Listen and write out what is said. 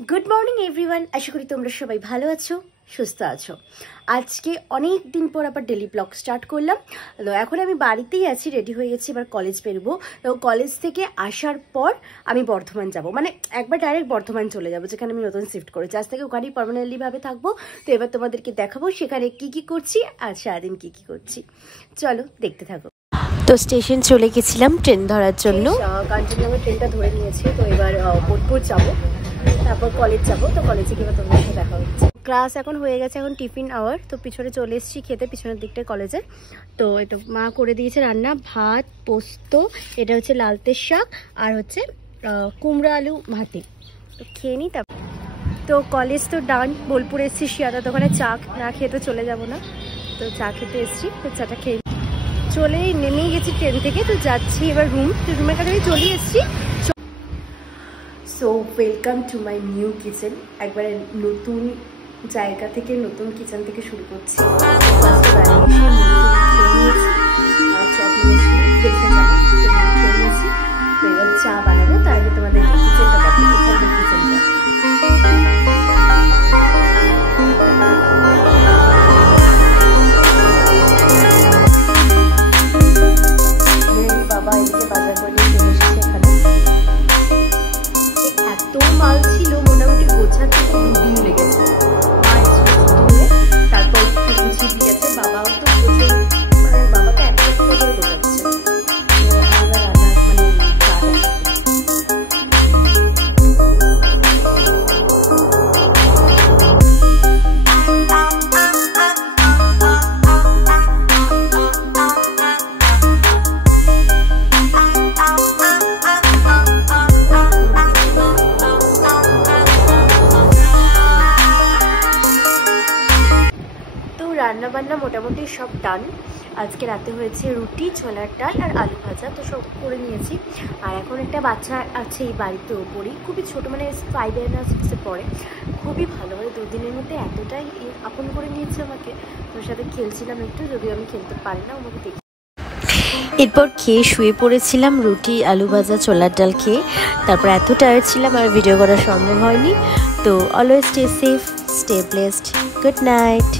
Good morning everyone, আশা করি তোমরা সবাই ভালো আছো, সুস্থ আছো। আজকে অনেক দিন পর আবার ডেলি ব্লগ স্টার্ট করলাম। তো এখন আমি বাড়িতেই আছি, রেডি হয়ে গেছি, এবার কলেজ বেরোবো। তো কলেজ থেকে আসার পর আমি বর্ধমান যাব, মানে একবার ডাইরেক্ট বর্ধমান চলে যাব, যেখানে আমি নতুন শিফট করেছি। আজ থেকে ওখানেই পার্মানেন্টলি ভাবে থাকবো। তো এবার তোমাদেরকে দেখাবো সেখানে কি কি করছি আর সারাদিন কি কি করছি। চলো দেখতে থাকো। তো স্টেশন চলে গেছিলাম ট্রেন ধরার জন্য। কাঞ্চনজঙ্ঘা ট্রেনটা ধরে নিয়েছি। তো এবার বোলপুর যাবো, তারপর কলেজ যাবো। তো কলেজে গিয়ে তোমাদের সাথে দেখা হচ্ছে। ক্লাস এখন হয়ে গেছে, এখন টিফিন আওয়ার। তো পিছনে চলে এসেছি খেতে, পিছনের দিকটায় কলেজের। তো এটা মা করে দিয়েছে রান্না, ভাত, পোস্ত, এটা হচ্ছে লালতের শাক, আর হচ্ছে কুমড়া আলু ভাতে। তো খেয়ে নিই। তারপর তো কলেজ তো ডান। বোলপুর এসেছি, শিয়াদা দোকানে চা না খেয়ে তো চলে যাবো না। তো চা খেতে এসেছি, তো চাটা খেয়ে চলে নেমেই গেছি ট্রেন থেকে। তো যাচ্ছি এবার রুম। তো রুমের কাছে চলে এসেছি। So welcome to my new kitchen. একবারে নতুন জায়গা থেকে, নতুন কিচেন থেকে শুরু করছি। তো এবার চা বানাবো, তার আগে তোমাদের কিচেনটা দেখাবো। কিচেনটা বাবা এদিকে বাজার করে নিয়ে চলে এসেছে। এখানে এত মাল ছিল, মোটামুটি গোছাতে 2 দিন লেগেছে। মা এসে তারপর গুছিয়ে দিয়েছে। বাবাও তো মানে বাবাকে এক সপ্তাহ ধরে গোছাচ্ছে। রান্না বান্না মোটামুটি সব ডান। আজকে রাতে হয়েছে রুটি, ছোলার ডাল আর আলু ভাজা। তো সব করে নিয়েছি। আর এখন একটা বাচ্চা আছে এই বাড়িতে ওপরই, খুবই ছোট, মানে 5 না 6 পড়ে। খুবই ভালো, মানে 2 দিনের মধ্যে এতটাই আপন করে নিয়েছে আমাকে। ওর সাথে খেলছিলাম একটু, যদিও আমি খেলতে পারি না, আমাকে দেখি। এরপর খেয়ে শুয়ে পড়েছিলাম, রুটি, আলু ভাজা, ছোলার ডাল খেয়ে। তারপর এত টায়ার্ড ছিলাম আর ভিডিও করা সম্ভব হয়নি। তো always stay safe, stay blessed, good night.